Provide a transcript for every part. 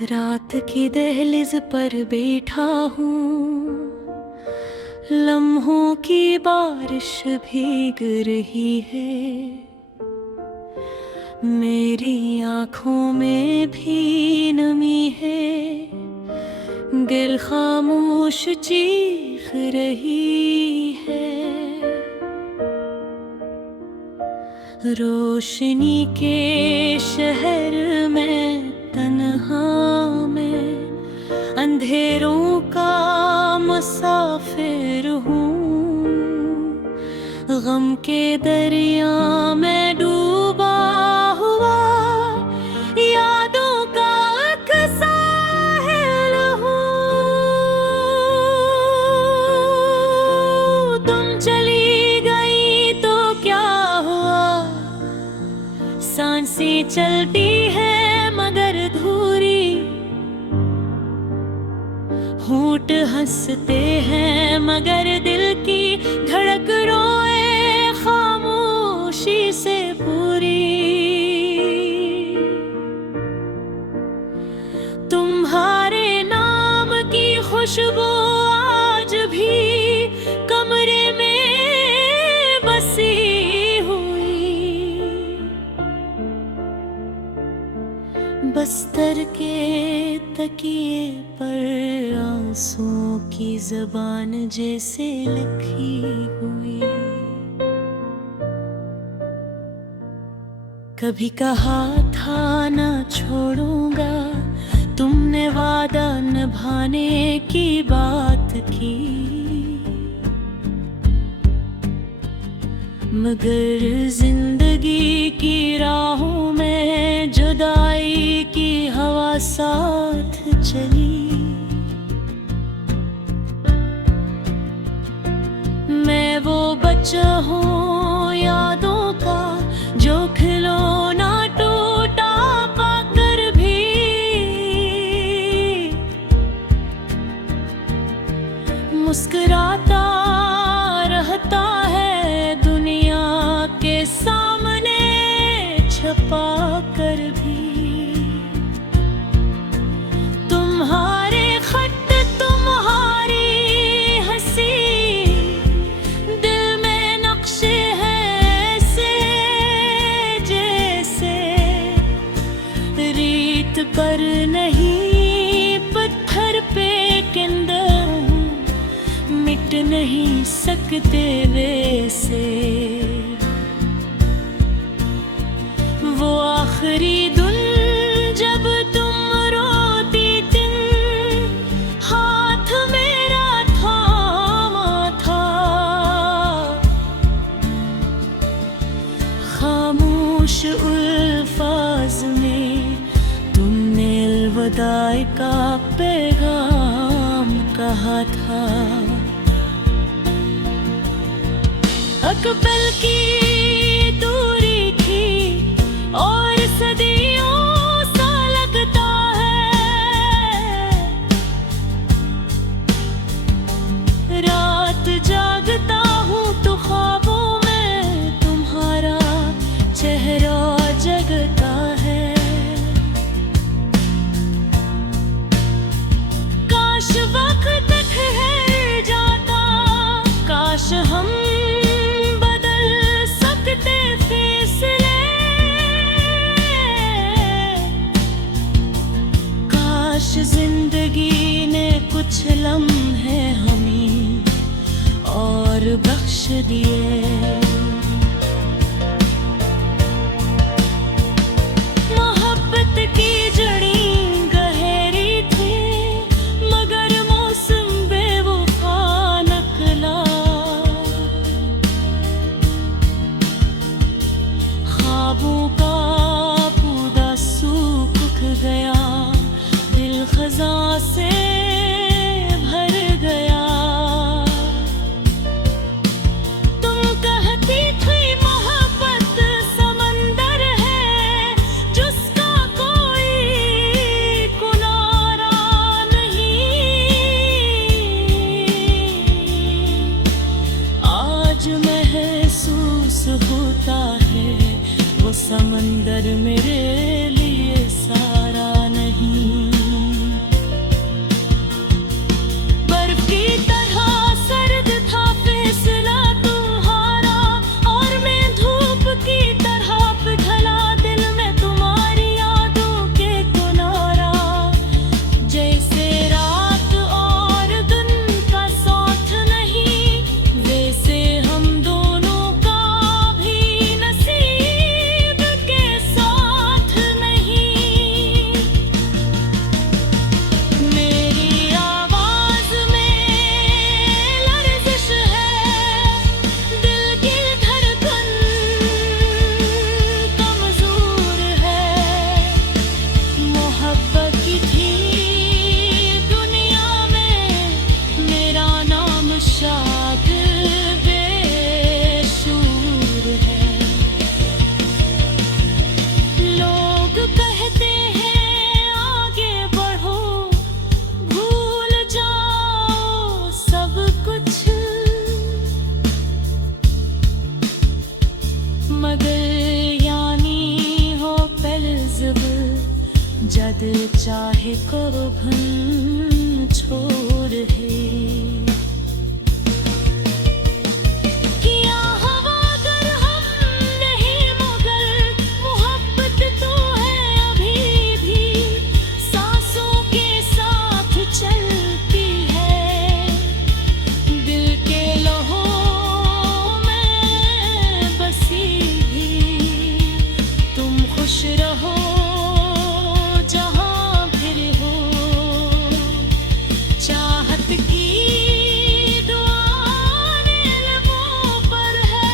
रात की दहलीज पर बैठा हूँ, लम्हों की बारिश भीग रही है। मेरी आँखों में भी नमी है, दिल खामोश चीख रही है। रोशनी के शहर में तन्हा मैं अंधेरों का मुसाफिर हूँ। गम के दरिया में डूबा हुआ यादों का एक साहिल हूँ। तुम चली गई तो क्या हुआ, सांसें चलती है मगर धूरी। होंठ हंसते हैं मगर दिल की धड़क रोए खामोशी से पूरी। तुम्हारे नाम की खुशबू आज भी कमरे में बसी हुई। बस्तर के तकिए पर आंसुओं की ज़बान जैसे लिखी हुई। कभी कहा था न छोड़ूंगा, तुमने वादा निभाने की बात की। मगर जिंदगी की राहों में जुदाई की हवा साथ चली। मैं वो बच्चा हूँ यादों का जो खिलौना टूटा पाकर भी। मुस्कुराता रहता है दुनिया के सामने छपा कर भी। तुम्हारे खत तुम्हारी हंसी दिल में नक्शे हैं ऐसे जैसे रीत पर नहीं पत्थर पे किंदर मिट नहीं सकते वैसे। वो आखिरी दिन जब तुम रोती थी, हाथ मेरा थामा था। खामोश अल्फाज में तुमने अलविदाई का पैगाम कहा था। अकबल की दूरी थी और सदियों सा लगता है। रात जागता हूँ तो ख्वाबों में तुम्हारा चेहरा जगता है। काश वक्त ठहर जाता, काश हम जिंदगी ने कुछ लम्हे हमें और बख्श दिए। मोहब्बत की जड़ी गहरी थी मगर मौसम बेवफा निकला। ख्वाबों का पौधा सूख गया, खज़ां से भर गया। तुम चाहे कब भन छोड़ है। किया हवा अगर हम नहीं मगर मोहब्बत तो है अभी भी, सांसों के साथ चलती है दिल के लहों में बसी भी। तुम खुश रहो जहाँ फिर हो, चाहत की दुआएं लबों पर है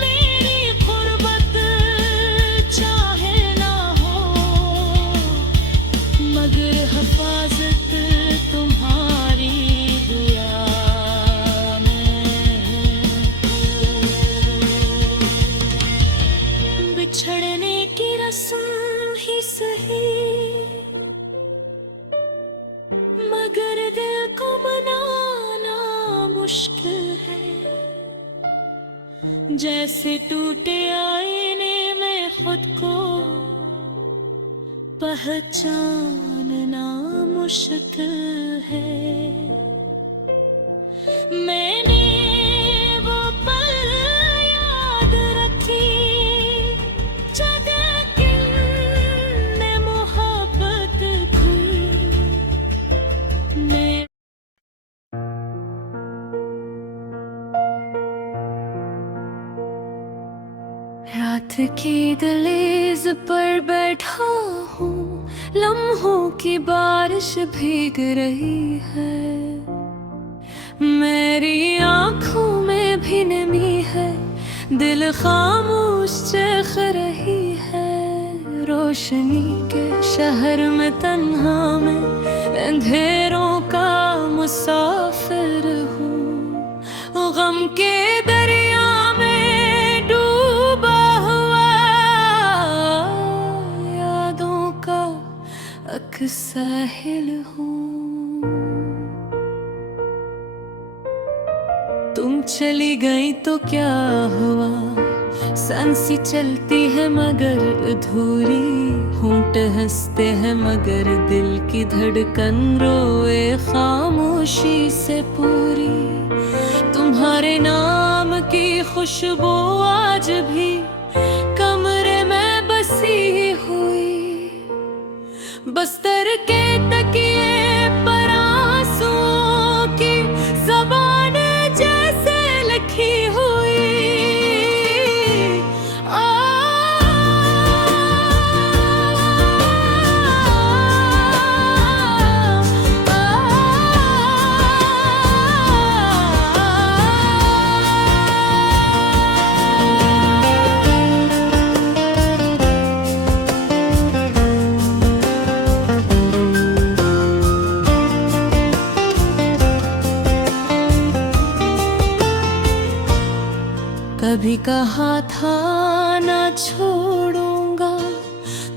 मेरी गुर्बत चाहे ना हो, मगर हिफाजत तुम्हारी दुआ में हो। बिछड़ने की रस्म ही सही मगर दिल को मनाना मुश्किल है। जैसे टूटे आईने में खुद को पहचानना मुश्किल है। मैंने वो पल याद रखी जब किन्ने मोहब्बत की। मैं रात की दहलीज पर बैठा हूँ, लम्हों की बारिश भीग रही है। मेरी आँखों में भी नमी है, दिल खामोश चख रही है। रोशनी के शहर में तन्हा मैं अंधेरों का मुसाफिर हूँ। गम के दरिया में डूबा हुआ यादों का अक्साहिल हूँ। तुम चली गई तो क्या हुआ, सांसें चलती है मगर अधूरी। होंठ हंसते हैं मगर दिल की धड़कन रोए खामोशी से पूरी। तुम्हारे नाम की खुशबू आज भी कमरे में बसी हुई। बस्तर के तकिए पर आंसुओं की ज़बान जैसे लिखी हुई। कभी कहा था ना छोड़ूंगा,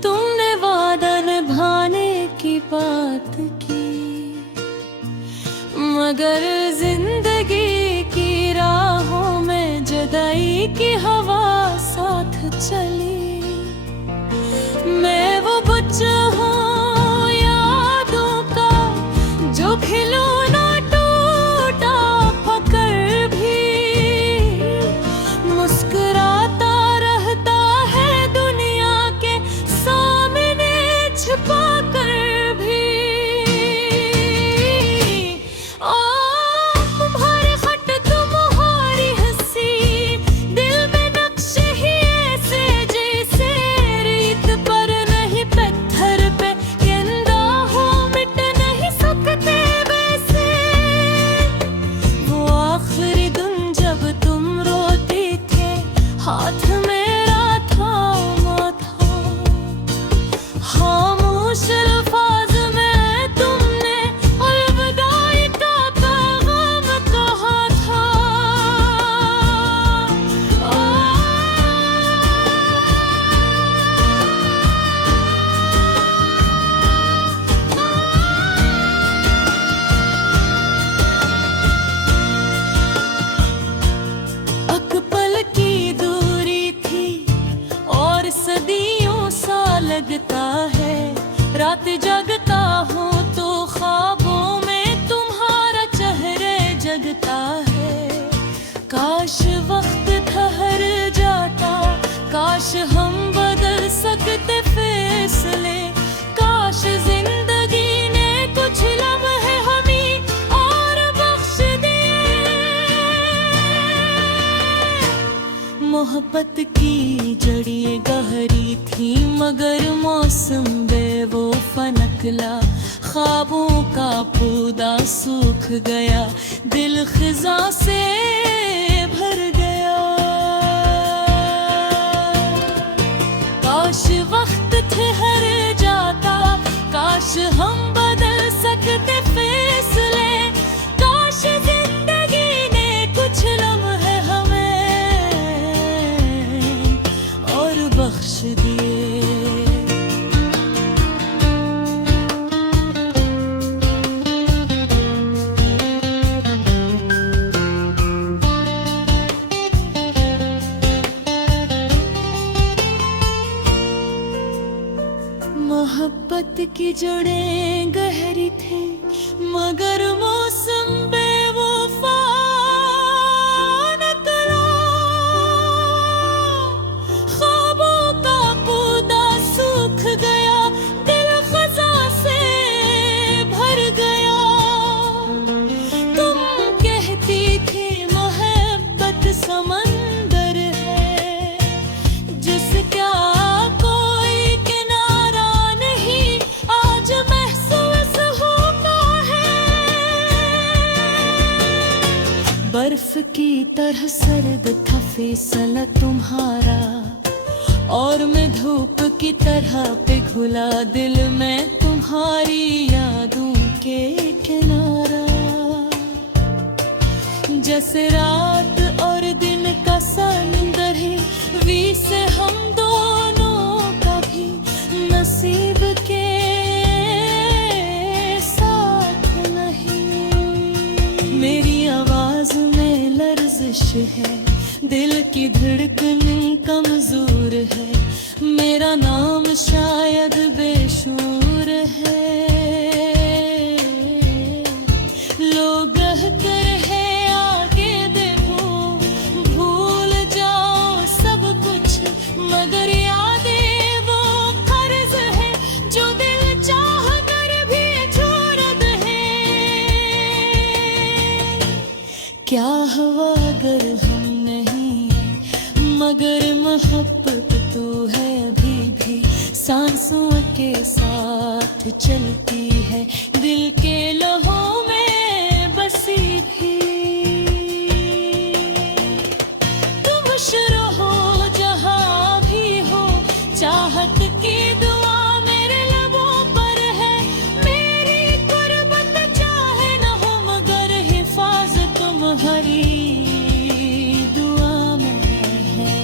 तुमने वादा निभाने की बात की। मगर जिंदगी की राहों में जुदाई की हवा साथ चली। मैं वो बच्चा हूँ यादों का जो खिलौना टूटा पकड़ भी मुस्कुराता रहता है दुनिया के सामने छिपा कर भी। ओ तुम्हारे खत तुम्हारी हंसी दिल में नक्शे ही ऐसे जैसे रेत पर नहीं पत्थर पे गेंदा हो मिट नहीं सकते वे। मोहब्बत की जड़ी गहरी थी मगर मौसम बे वो फनकला, ख्वाबों का पौधा सूख गया, दिल खिजा से भर गया। काश वक्त ठहर जाता, काश हम बदल सकते फैसले, काश जिंदगी ने कुछ लम्हे हमें और बख्श दिए। मोहब्बत की जड़ें गहरी थी मगर मौसम बेवफा निकला, ख्वाबों का पौधा सूख गया, दिल खजा से भर गया। तुम कहती थी मोहब्बत समंदर है जिसका बर्फ की तरह सर्द था फैसला तुम्हारा, और मैं धूप की तरह पिघला दिल में तुम्हारी यादों के किनारा। जैसे रात और दिन का समंदर है, वी से हम दोनों का भी नसीब के साथ नहीं। मेरी आवाज में लर्जिश है, दिल की धड़कन कमजोर है, मेरा नाम शायद बेशूर है। लोग कहते हैं आगे देखो, भूल जाओ सब कुछ, मगर यादें वो कर्ज है जो दिल चाह कर भी छोड़ दे। क्या हुआ अगर हम नहीं, मगर मोहब्बत तो है अभी भी, सांसों के साथ चलती है, दिल के लहू में बसी भी। तुम शुरू हो जहाँ भी हो, चाहत की दुआ मेरे लबों पर है, मेरी गुर्बत चाहे न हो मगर हिफाजत तुम्हारी दुआ में है।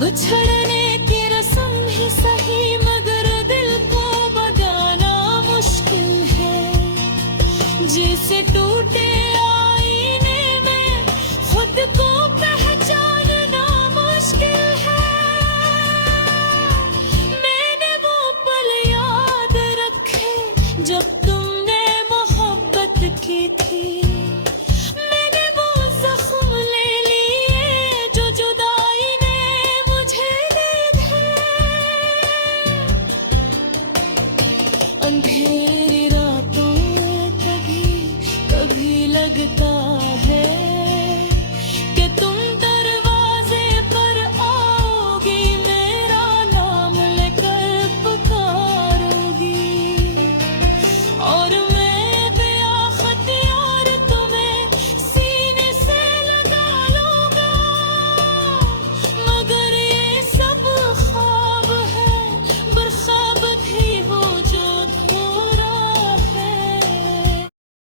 बिछड़ने की रस्म ही सही मगर दिल को बगाना मुश्किल है, जिसे टूटे आईने में खुद को पहचानना मुश्किल है। मैंने वो पल याद रखे जब तुमने मोहब्बत की थी।